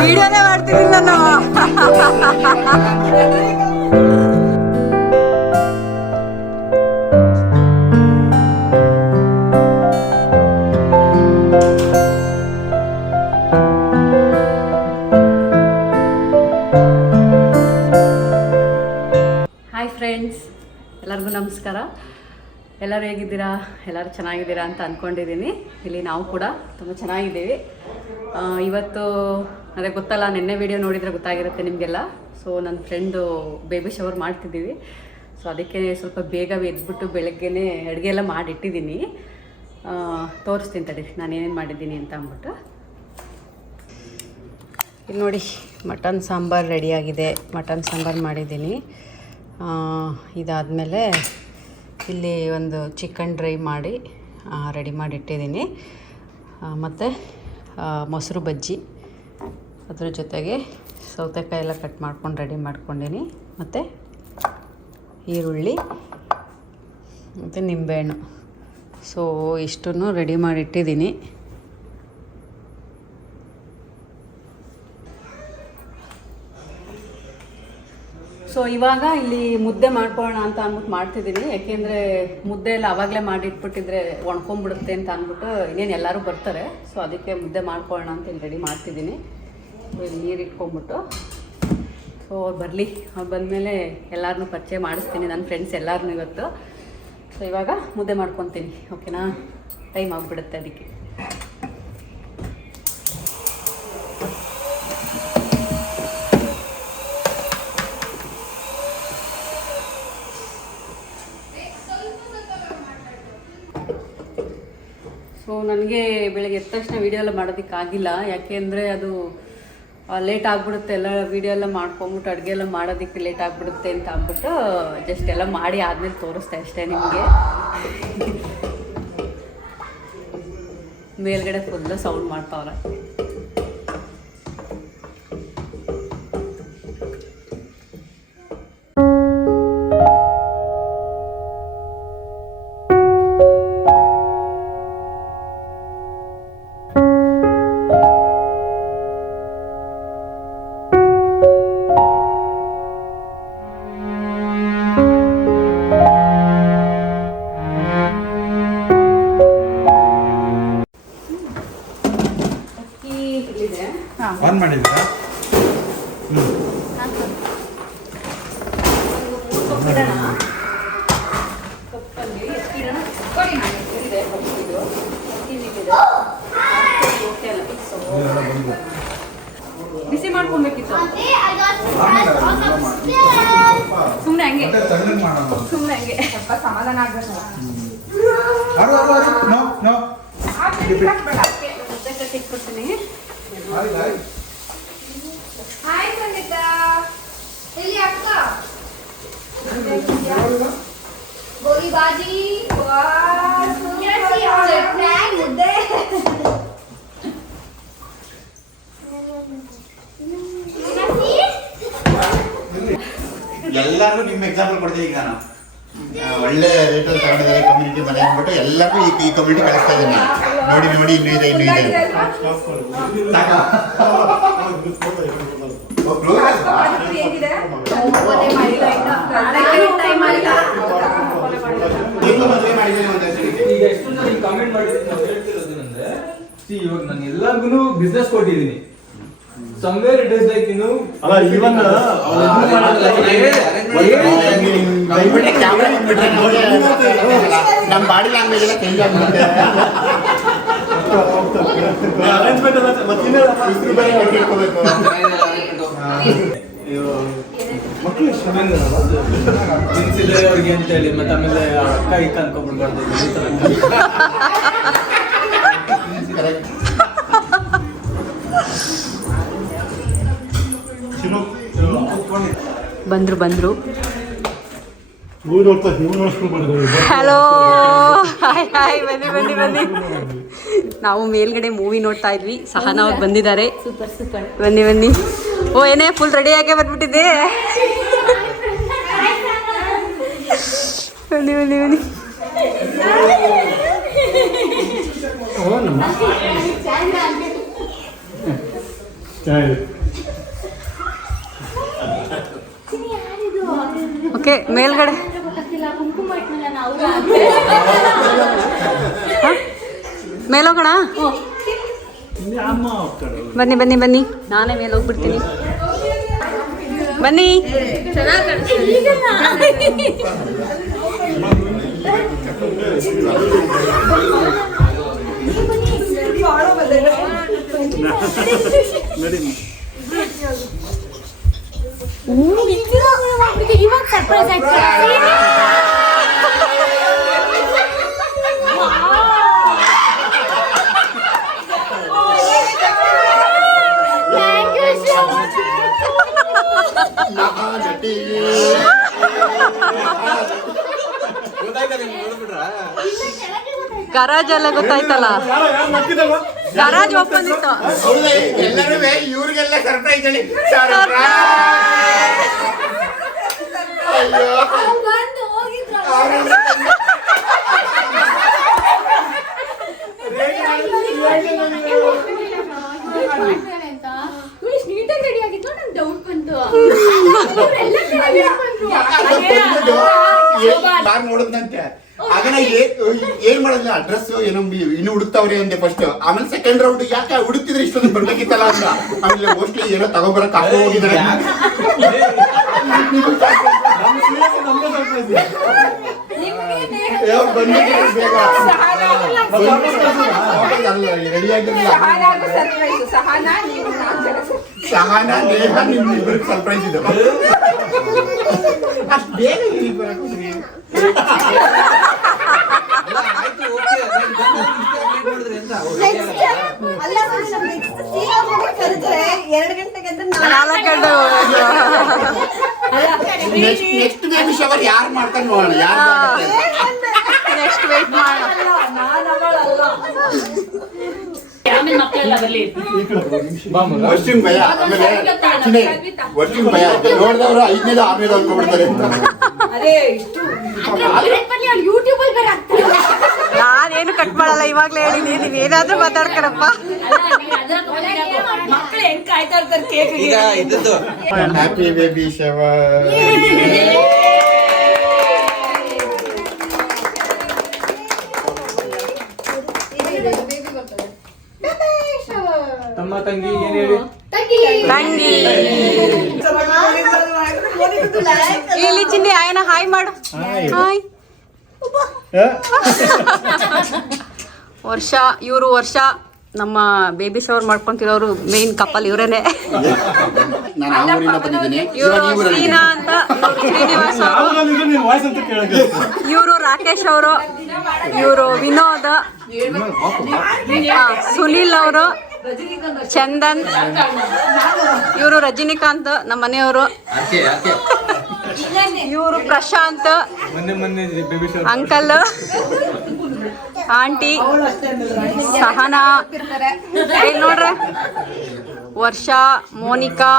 ವಿಡಿಯೋನೇ ಮಾಡ್ತೀನಿ ನಾನು hi friends ಎಲ್ಲರಿಗೂ ನಮಸ್ಕಾರ ಎಲ್ಲರೂ ಹೇಗಿದ್ದೀರಾ? ಎಲ್ಲರೂ ಚೆನ್ನಾಗಿದ್ದೀರಾ ಅಂತ ಅಂದ್ಕೊಂಡಿದ್ದೀನಿ ಇಲ್ಲಿ ನಾವು ಕೂಡ ತುಂಬ ಚೆನ್ನಾಗಿದ್ದೀವಿ. ಇವತ್ತು ಅದೇ ಗೊತ್ತಲ್ಲ, ನಿನ್ನೆ ವಿಡಿಯೋ ನೋಡಿದರೆ ಗೊತ್ತಾಗಿರುತ್ತೆ ನಿಮಗೆಲ್ಲ. ಸೊ ನನ್ನ ಫ್ರೆಂಡು ಬೇಬಿ ಶವರ್ ಮಾಡ್ತಿದ್ದೀವಿ. ಸೊ ಅದಕ್ಕೆ ಸ್ವಲ್ಪ ಬೇಗ ಎದ್ಬಿಟ್ಟು ಬೆಳಗ್ಗೆನೇ ಅಡುಗೆ ಎಲ್ಲ ಮಾಡಿಟ್ಟಿದ್ದೀನಿ. ತೋರಿಸ್ತೀನಿ ತಡಿ, ನಾನು ಏನೇನು ಮಾಡಿದ್ದೀನಿ ಅಂತ ಅಂದ್ಬಿಟ್ಟು. ಇಲ್ಲಿ ನೋಡಿ, ಮಟನ್ ಸಾಂಬಾರು ರೆಡಿಯಾಗಿದೆ ಮಟನ್ ಸಾಂಬಾರು ಮಾಡಿದ್ದೀನಿ. ಇದಾದಮೇಲೆ ಇಲ್ಲಿ ಒಂದು ಚಿಕನ್ ಡ್ರೈ ಮಾಡಿ ರೆಡಿ ಮಾಡಿ ಇಟ್ಟಿದ್ದೀನಿ. ಮತ್ತು ಮೊಸರು ಬಜ್ಜಿ. ಅದ್ರ ಜೊತೆಗೆ ಸೌತೆಕಾಯಿ ಎಲ್ಲ ಕಟ್ ಮಾಡ್ಕೊಂಡು ರೆಡಿ ಮಾಡ್ಕೊಂಡಿನಿ. ಮತ್ತು ಈರುಳ್ಳಿ, ಮತ್ತು ನಿಂಬೆಹಣ್ಣು. ಸೊ ಇಷ್ಟನ್ನು ರೆಡಿ ಮಾಡಿ ಸೊ ಇವಾಗ ಇಲ್ಲಿ ಮುದ್ದೆ ಮಾಡ್ಕೊಳ್ಳೋಣ ಅಂತ ಅಂದ್ಬಿಟ್ಟು ಮಾಡ್ತಿದ್ದೀನಿ. ಯಾಕೆಂದರೆ ಮುದ್ದೆ ಎಲ್ಲ ಆವಾಗಲೇ ಮಾಡಿಟ್ಬಿಟ್ಟಿದ್ರೆ ಒಣ್ಕೊಂಬಿಡುತ್ತೆ ಅಂತ ಅಂದ್ಬಿಟ್ಟು ಇನ್ನೇನು ಎಲ್ಲರೂ ಬರ್ತಾರೆ. ಸೊ ಅದಕ್ಕೆ ಮುದ್ದೆ ಮಾಡ್ಕೊಳ್ಳೋಣ ಅಂತ ಇಲ್ಲಿ ರೆಡಿ ಮಾಡ್ತಿದ್ದೀನಿ. ನೀರು ಇಟ್ಕೊಂಡ್ಬಿಟ್ಟು. ಸೊ ಅವ್ರು ಬರಲಿ. ಅವ್ರು ಬಂದಮೇಲೆ ಎಲ್ಲರನ್ನೂ ಪರಿಚಯ ಮಾಡಿಸ್ತೀನಿ ನನ್ನ ಫ್ರೆಂಡ್ಸ್ ಎಲ್ಲರನ್ನೂ ಇವತ್ತು. ಸೊ ಇವಾಗ ಮುದ್ದೆ ಮಾಡ್ಕೊತೀನಿ. ಓಕೆನಾ ಟೈಮ್ ಆಗಿಬಿಡುತ್ತೆ ಅದಕ್ಕೆ. ಸೊ ನನಗೆ ಬೆಳಗ್ಗೆ ಎದ್ದ ತಕ್ಷಣ ವೀಡಿಯೋ ಎಲ್ಲ ಮಾಡೋದಕ್ಕಾಗಿಲ್ಲ ಯಾಕೆಂದರೆ ಅದು ಲೇಟ್ ಆಗಿಬಿಡುತ್ತೆ. ಎಲ್ಲ ವೀಡಿಯೋ ಎಲ್ಲ ಮಾಡ್ಕೊಂಬಿಟ್ಟು ಅಡುಗೆ ಎಲ್ಲ ಮಾಡೋದಕ್ಕೆ ಲೇಟ್ ಆಗಿಬಿಡುತ್ತೆ ಅಂತ ಅಂದ್ಬಿಟ್ಟು ಜಸ್ಟ್ ಎಲ್ಲ ಮಾಡಿ ಆದಮೇಲೆ ತೋರಿಸ್ತೆ ಅಷ್ಟೇ ನಿಮಗೆ. ಮೇಲ್ಗಡೆ ಫುಲ್ಲು ಸೌಂಡ್ ಮಾಡ್ತಾವ್ರೆ. ಸೊ ಇದೆಲ್ಲ ಬಂದು ಬಿಸಿ ಮಾಡ್ಕೊಬೇಕಿತ್ತು. ಸುಮ್ಮನೆ ಹಂಗೆ. ಸುಮ್ಮನೆ ಹಂಗೆ. ಸ್ವಲ್ಪ ಸಮಾಧಾನ ಆಗ್ಬೇಕು ಎಲ್ಲರಿಗೂ ನಿಮ್ಮ ಎಕ್ಸಾಂಪಲ್ ಕೊಡ್ತೀನಿ ಈಗ ನಾನು. ಒಳ್ಳೆ ರೇಟಲ್ಲಿ ತಗೊಂಡಿದ್ದಾರೆ ಕಮ್ಯುನಿಟಿ ಮನೆ ಅಂದ್ಬಿಟ್ಟು ಎಲ್ಲರಿಗೂ ಈ ಈ ಕಮ್ಯುನಿಟಿ ಕಳಿಸ್ತಾ ಇದ್ದೀನಿ. ನೋಡಿ ನೋಡಿ, ಇನ್ನೂ ಇದೆ ಇನ್ನೂ ಇದೆ ಇವಾಗ ನಾನು ಎಲ್ಲರಿಗೂ ಬಿಸ್ನೆಸ್ ಕೊಟ್ಟಿದ್ದೀನಿ. ಸಮ್ವೇರ್ ಇಟ್ ಇಸ್ ಲೈಕ್ ಇನ್ನು ಅಲ್ಲ ಇವನ್ ನಮ್ಮ ಬಾಡಿ ಲ್ಯಾಂಗ್ವೇಜ್ ಎಲ್ಲ ಚೇಂಜ್ ಆಗ್ಬಿಡುತ್ತೆ ಅರೇಂಜ್ಮೆಂಟ್ ಎಲ್ಲ ಮತ್ತಿನ್ನ ಇಸ್ರು ಬೇರೆ ಕಟ್ಟಿಟ್ಕೋಬೇಕು. ಮಕ್ಕಳು ತಿನ್ಸಿದ್ರೆ ಅವ್ರಿಗೆ ಅಂತ ಹೇಳಿ ಮತ್ತೆ ಆಮೇಲೆ ಅಕ್ಕ ಇಕ್ಕ ಅನ್ಕೊಂಡ್ಬಿಡ್ಬಾರ್ದು ಬಂದರು ಬಂದರು. ನೀವು ಹಲೋ ಹಾಯ್ ಹಾಯ್ ಬನ್ನಿ ಬನ್ನಿ ಬನ್ನಿ. ನಾವು ಮೇಲ್ಗಡೆ ಮೂವಿ ನೋಡ್ತಾ ಇದ್ವಿ. ಸಹನಾ ಅವ್ರು ಬಂದಿದ್ದಾರೆ. ಸೂಪರ್ ಸೂಪರ್ ಬನ್ನಿ ಬನ್ನಿ. ಓ ಏನೇ ಫುಲ್ ರೆಡಿ ಆಗೇ ಬಂದ್ಬಿಟ್ಟಿದ್ದೆ. ಬನ್ನಿ ಬನ್ನಿ ಬನ್ನಿ. ನಮ್ಮ. ಓಕೆ ಮೇಲ್ಗಡೆ? ಮೇಲೋಗೋಣ? ಬನ್ನಿ ಬನ್ನಿ ಬನ್ನಿ. ನಾನೇ ಮೇಲೆ ಹೋಗ್ಬಿಡ್ತೀನಿ ಬನ್ನಿ ಆಯ್ತು ಗರಾಜ್ ಎಲ್ಲ ಗೊತ್ತಾಯ್ತಲ್ಲ? ಯಾರೋ ಯಾರು ನಕ್ಕಿದವ ಗರಾಜ್ ಓಪನ್ ಇತ್ತು ಎಲ್ಲರೂ ಇವ್ರಿಗೆಲ್ಲ ಸರ್ಪ್ರೈಸ್ ಹೇಳಿ. ಅಯ್ಯೋ ಬಂದು ಹೋಗಿದ್ರು ನೀಟಾಗಿ ರೆಡಿ ಆಗಿತ್ತು ನಂಗೆ ಡೌಟ್ ಬಂತು ready ನೋಡಿದ್ನಂತೆ ಆಗನ ಏನ್ ಮಾಡೋದಿಲ್ಲ ಅಡ್ರೆಸ್ ಏನೋ ಬಿ- ಇನ್ನು ಹುಡುಕ್ತಾವ್ರಿ ಅಂದೆ ಫಸ್ಟ್ ಆಮೇಲೆ ಸೆಕೆಂಡ್ ರೌಂಡ್ ಯಾಕೆ ಹುಡುಕ್ತಿದ್ರೆ ಇಷ್ಟೊಂದು ಬರ್ಬೇಕಿತ್ತಲ್ಲ ಅಂತ ಆಮೇಲೆ ಮೋಸ್ಟ್ಲಿ ಏನೋ ತಗೊಬರಕ್ ಹಾಕೋ ಹೋಗಿದ್ದಾರೆ ಏ, ಅವ್ರು ಬಂದಿದ್ರು ಬೇಗ ರೆಡಿ ಆಗಿರಲಿಲ್ಲ ಸಹನಾ ನೇಹ ನಿಮ್ ಇಬ್ಬರಿಗೆ ಸರ್ಪ್ರೈಸ್ ಇದೆ. ಅಷ್ಟ್ ಬೇಗ ಅಲ್ಲ ಬರಕ್ ಹೋದ್ರಿ? ಎರಡು ಗಂಟೆಗೆ ನಾಲ್ಕು ಗಂಟೆ. ನೆಕ್ಸ್ಟ್ ನೆಕ್ಸ್ಟ್ ಬೇಬಿ ಶವರ್ ಯಾರು ಮಾಡ್ತಾರೆ ನೋಡೋಣ ಯಾರು ನೆಕ್ಸ್ಟ್ ವೇಟ್ ಮಾಡೋಣ ವರ್ಷಿಂಗ್ ಭಯ ಆಮೇಲೆ ಚಿನ್ನೆ, ವರ್ಷಿಂಗ್ ಭಯ. ನೋಡಿದವರು ಐದನೇದು ಆಮೇಲೆ ಅನ್ಕೊಂಡ್ಬಿಡ್ತಾರೆ ಅಂತ ಯೂಟ್ಯೂಬ್ ಅಲ್ಲಿ ಬೇರೆ ಆಗ್ತಾರೆ ನಾನೇನು ಕಟ್ ಮಾಡಲ್ಲ ಇವಾಗ್ಲೇ ಹೇಳಿದ್ದೀನಿ. ನೀವೇನಾದ್ರೂ ಏನಾದ್ರೂ ಮಾತಾಡ್ಕರಪ್ಪ ಮಕ್ಕಳು ಹೆಂಗ್ ಕಾಯ್ತಾ ಇರ್ತಾರೆ ಕೇಕ್ ಈಗ ಇದ್ದದ್ದು ಹ್ಯಾಪಿ ಬೇಬಿ ಶವರ್ ತಮ್ಮ ತಂಗಿ ಏನ್ ಹೇಳಿ? ತಂಗಿ. ಇಲ್ಲಿ ಚಿನ್ನಿ ಆಯನ ಹಾಯ್ ಮಾಡು. ಹಾಯ್ ವರ್ಷ ಇವರು ವರ್ಷ. ನಮ್ಮ ಬೇಬಿ ಶವರ್ ಮಾಡ್ಕೊಂತಿರೋರು ಮೇನ್ ಕಪಲ್ ಇವರೇನೆ. ನಾನು ಆ ಬಂದಿದ್ದೀನಿ. ಇವರು ಶ್ರೀನಾ ಅಂತ ಇವ್ರು ಶ್ರೀನಿವಾಸ್ ರಾಕೇಶ್ ಅವರು ಇವರು ವಿನೋದ್ ಸುನಿಲ್ ಅವರು ಚಂದನ್ ಇವರು ರಜನಿಕಾಂತ್ ನಮ್ಮ ಮನೆಯವರು ಇವರು ಪ್ರಶಾಂತ್ ಅಂಕಲ್ ಆಂಟಿ ಸಹನಾ. ಇಲ್ಲಿ ನೋಡ್ರೆ. ವರ್ಷ ಮೋನಿಕಾ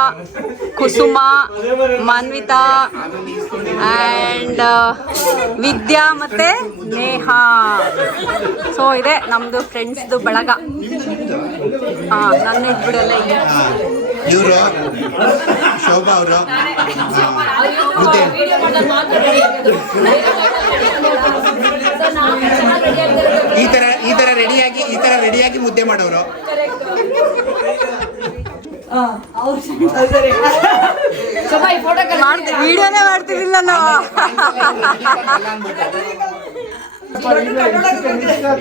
ಕುಸುಮ ಮಾನ್ವಿತಾ ಆ್ಯಂಡ್ ವಿದ್ಯಾ ಮತ್ತು ನೇಹಾ. ಸೊ ಇದೆ ನಮ್ಮದು ಫ್ರೆಂಡ್ಸ್ದು ಬಳಗ. ಹಾಂ ನನ್ನ ಇದ್ಬಿಡಲ್ಲ ಈಗ ಇವರು ಶೋಭಾ ಅವರು. ಮುದ್ದೆ ಈ ತರ ಈ ತರ ರೆಡಿಯಾಗಿ ಈ ತರ ರೆಡಿಯಾಗಿ ಮುದ್ದೆ ಮಾಡೋರು. ಮಾಡ್ತೀವಿ ವಿಡಿಯೋನೇ ಮಾಡ್ತಿರ್ಲಿಲ್ಲ ನಾವು.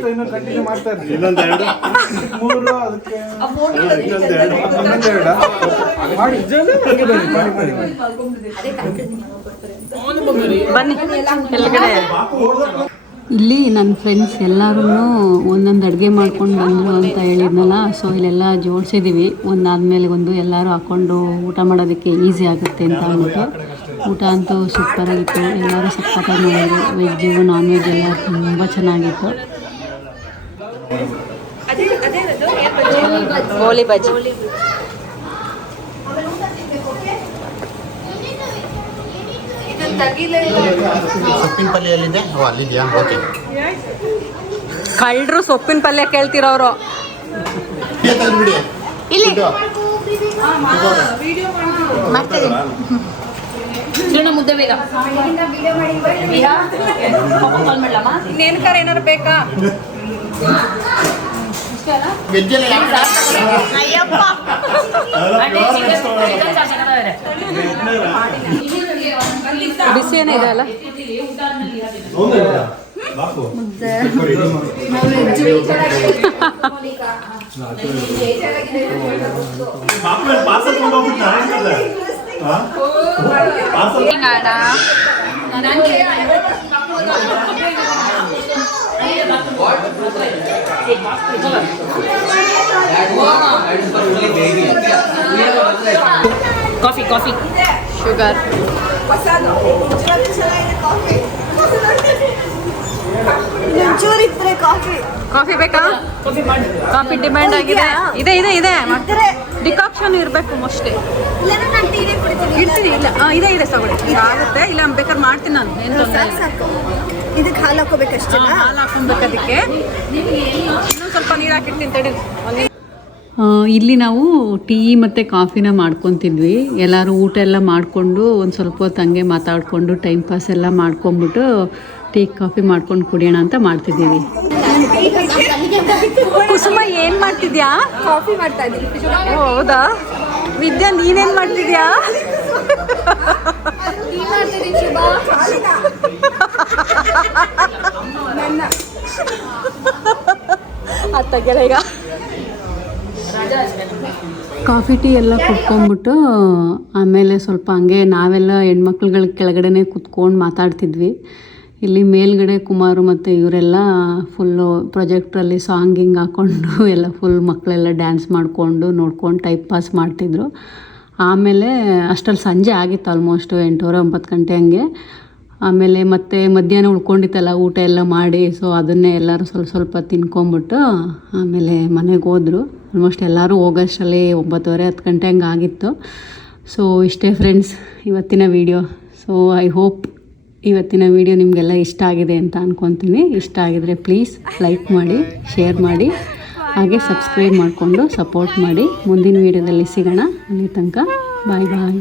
ಇನ್ನು ಕಂಟಿನ್ಯೂ ಮಾಡ್ತಾ ಇರ್ತೀವಿ ಇನ್ನೊಂದು ಮೂರು ಅದಕ್ಕೆ? ಮಾಡಿ ಬನ್ನಿ ಮಾಡಿ ಇಲ್ಲಿ ನನ್ನ ಫ್ರೆಂಡ್ಸ್ ಎಲ್ಲರೂ ಒಂದೊಂದು ಅಡುಗೆ ಮಾಡ್ಕೊಂಡು ಬಂದರು ಅಂತ ಹೇಳಿದ್ನಲ್ಲ ಸೊ ಇಲ್ಲೆಲ್ಲ ಜೋಡಿಸಿದ್ದೀವಿ ಒಂದಾದಮೇಲೆ ಒಂದು ಎಲ್ಲರೂ ಹಾಕ್ಕೊಂಡು ಊಟ ಮಾಡೋದಕ್ಕೆ ಈಸಿ ಆಗುತ್ತೆ ಅಂತ ಅಂದ್ಬಿಟ್ಟು. ಊಟ ಅಂತೂ ಸೂಪರಾಗಿತ್ತು ಎಲ್ಲರೂ ಸಕ್ಕತ್ತಾಗಿ ಮಾಡಿದ್ರು. ವೆಜ್ಜು ನಾನ್ ವೆಜ್ ಎಲ್ಲ ತುಂಬ ಚೆನ್ನಾಗಿತ್ತು. ಗೋಲಿ ಬಜ್ಜಿ ಸೊಪ್ಪಿನ ಪಲ್ಯ ಎಲ್ಲಿದೆ ಓ ಅಲ್ಲಿದೆಯಾ? ಓಕೆ ಕಳ್ಳರು ಸೊಪ್ಪಿನ ಪಲ್ಯ ಕೇಳ್ತಿರೋರು. ಇಲ್ಲಿ. ಮುದ್ದೆ ಬೇಗ. ಕಾಲ್ ಮಾಡ್ಲಮ್ಮ? ಇನ್ನೇನ್ಕಾರ ಏನಾರು ಬೇಕಾ? ಅಯ್ಯಪ್ಪ. ಬಿಸಿ ಏನೇ ಇದೆ ಅಲ್ಲ? Parcel ಕೊಂಡೋಗ್ಬಿಟ್ಟು parcel coffee coffee sugar coffee coffee ಬೇಕಾ? ಕಾಫಿ ಡಿಮ್ಯಾಂಡ್ ಆಗಿದೆ. ಇದೆ ಇದೆ ಇದೆ. ಡಿಕಾಕ್ಷನ್ ಇರಬೇಕು ಮೋಸ್ಟ್ಲಿ ಇಲ್ಲ ನಾನು ಟೀನೇ ಕುಡಿತೀನಿ. ಇಡ್ತೀನಿ ಇಲ್ಲ. ಇದೆ ಇದೆ ತಗೊಳ್ಳಿ. ಆಗುತ್ತೆ. ಇಲ್ಲ ಬೇಕಾದ್ರೆ ಮಾಡ್ತೀನಿ ನಾನು. ಏನು ಇದಕ್ಕೆ ಹಾಲು ಹಾಕೋಬೇಕಷ್ಟೇ ಹಾಲು ಹಾಕೊಬೇಕು ಅದಕ್ಕೆ ಇನ್ನೊಂದು ಸ್ವಲ್ಪ ನೀರು ಹಾಕಿರ್ತೀನಿ ತಡಿ. ಇಲ್ಲಿ ನಾವು ಟೀ ಮತ್ತು ಕಾಫಿನ ಮಾಡ್ಕೊತಿದ್ವಿ. ಎಲ್ಲರೂ ಊಟ ಎಲ್ಲ ಮಾಡಿಕೊಂಡು ಒಂದು ಸ್ವಲ್ಪ ಹೊತ್ತು ಹಂಗೆ ಮಾತಾಡಿಕೊಂಡು ಟೈಮ್ ಪಾಸ್ ಎಲ್ಲ ಮಾಡ್ಕೊಂಬಿಟ್ಟು ಟೀ ಕಾಫಿ ಮಾಡ್ಕೊಂಡು ಕುಡಿಯೋಣ ಅಂತ ಮಾಡ್ತಿದ್ದೀವಿ. ಕುಸುಮ ಏನು ಮಾಡ್ತಿದ್ಯಾ? ಕಾಫಿ ಮಾಡ್ತಾ ಇದ್ದೀನಿ. ಓ, ಹೌದಾ? ವಿದ್ಯಾ ನೀನೇನು ಮಾಡ್ತಿದ್ಯಾ? ಅತ್ತ ಈಗ ಕಾಫಿ, ಟೀ ಎಲ್ಲ ಕುಡ್ಕೊಂಡ್ಬಿಟ್ಟು ಆಮೇಲೆ ಸ್ವಲ್ಪ ಹಂಗೆ ನಾವೆಲ್ಲ ಹೆಣ್ಮಕ್ಳುಗಳ ಕೆಳಗಡೆನೆ ಕುತ್ಕೊಂಡು ಮಾತಾಡ್ತಿದ್ವಿ. ಇಲ್ಲಿ ಮೇಲ್ಗಡೆ ಕುಮಾರು ಮತ್ತು ಇವರೆಲ್ಲ ಫುಲ್ಲು ಪ್ರೊಜೆಕ್ಟ್ರಲ್ಲಿ ಸಾಂಗ್ ಹಿಂಗೆ ಹಾಕ್ಕೊಂಡು ಎಲ್ಲ ಫುಲ್ ಮಕ್ಕಳೆಲ್ಲ ಡ್ಯಾನ್ಸ್ ಮಾಡಿಕೊಂಡು ನೋಡ್ಕೊಂಡು ಟೈಪ್ ಪಾಸ್ ಮಾಡ್ತಿದ್ರು. ಆಮೇಲೆ ಅಷ್ಟರಲ್ಲಿ ಸಂಜೆ ಆಗಿತ್ತು ಆಲ್ಮೋಸ್ಟು ಎಂಟೂವರೆ, ಒಂಬತ್ತು ಗಂಟೆ ಹಂಗೆ. ಆಮೇಲೆ ಮತ್ತೆ ಮಧ್ಯಾಹ್ನ ಉಳ್ಕೊಂಡಿತ್ತಲ್ಲ, ಊಟ ಎಲ್ಲ ಮಾಡಿ ಸೊ ಅದನ್ನೇ ಎಲ್ಲರೂ ಸ್ವಲ್ಪ ಸ್ವಲ್ಪ ತಿನ್ಕೊಂಬಿಟ್ಟು ಆಮೇಲೆ ಮನೆಗೆ ಹೋದ್ರು. ಆಲ್ಮೋಸ್ಟ್ ಎಲ್ಲರೂ ಹೋಗೋಷ್ಟರಲ್ಲಿ ಒಂಬತ್ತುವರೆ, ಹತ್ತು ಗಂಟೆ ಹಂಗೆ ಆಗಿತ್ತು. ಸೊ ಇಷ್ಟೇ ಫ್ರೆಂಡ್ಸ್ ಇವತ್ತಿನ ವಿಡಿಯೋ ಸೊ ಐ ಹೋಪ್ ಇವತ್ತಿನ ವಿಡಿಯೋ ನಿಮಗೆಲ್ಲ ಇಷ್ಟ ಆಗಿದೆ ಅಂತ ಅಂದ್ಕೊತೀನಿ ಇಷ್ಟ ಆಗಿದರೆ ಪ್ಲೀಸ್ ಲೈಕ್ ಮಾಡಿ ಶೇರ್ ಮಾಡಿ, ಹಾಗೆ ಸಬ್ಸ್ಕ್ರೈಬ್ ಮಾಡಿಕೊಂಡು ಸಪೋರ್ಟ್ ಮಾಡಿ. ಮುಂದಿನ ವೀಡಿಯೋದಲ್ಲಿ ಸಿಗೋಣ. ಅಲ್ಲಿ ತನಕ ಬಾಯ್ ಬಾಯ್